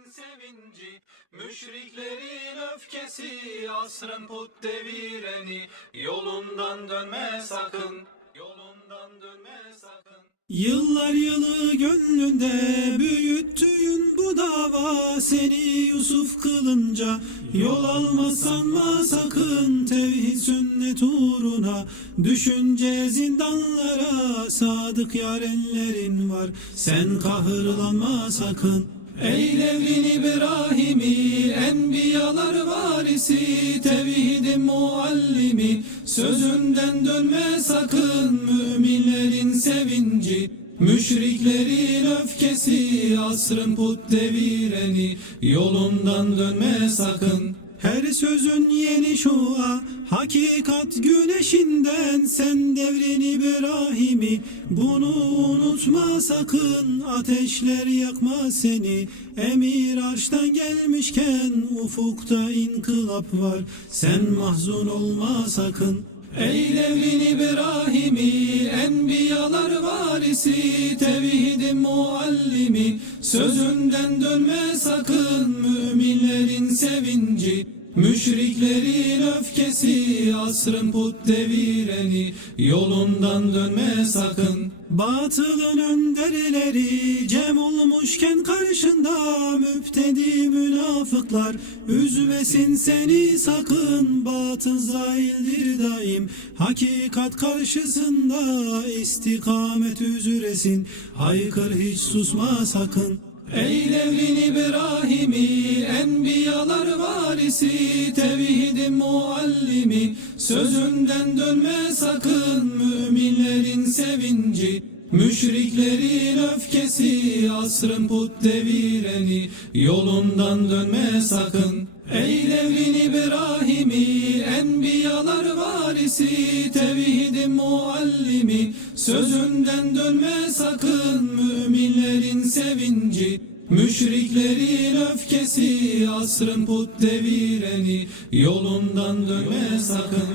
Müminlerin sevinci, müşriklerin öfkesi, asrın put devireni, yolundan dönme sakın, yolundan dönme sakın. Yıllar yılı gönlünde büyüttüğün bu dava seni Yusuf kılınca yol alma sanma sakın tevhid sünnet uğruna? Düşünce zindanlara sadık yarenlerin var sen kahırlanma sakın Ey devrin İbrahim'i, enbiyalar varisi, tevhidin muallimi, sözünden dönme sakın, müminlerin sevinci, müşriklerin öfkesi, asrın put devireni, yolundan dönme sakın. Her sözün yeni şua, hakikat güneşinden sen devrin İbrahim'i, bunu unutma sakın, ateşler yakma seni, emir arştan gelmişken ufukta inkılap var, sen mahzun olma sakın. Ey devrin İbrahim'i, enbiyalar varisi, tevhidin muallimi, sözünden dönme sakın, müminlerin sevinci, müşriklerin öfkesi, asrın put devireni, yolundan dönme sakın. Batılın önderleri cem olmuşken karşında müptedi münafıklar. Üzmesin seni sakın batıl zahildir daim. Hakikat karşısında istikamet üzeresin. Haykır hiç susma sakın. Ey devrin İbrahim'i, enbiyalar varisi, tevhidin muallimi, sözünden dönme sakın, müminlerin sevinci, müşriklerin öfkesi, asrın put devireni, yolundan dönme sakın. Ey devrin İbrahim'i, enbiyalar varisi, tevhidin muallimi, sözünden dönme sakın, müminlerin sevinci, Müşriklerin öfkesi, asrın put devireni, yolundan dönme sakın.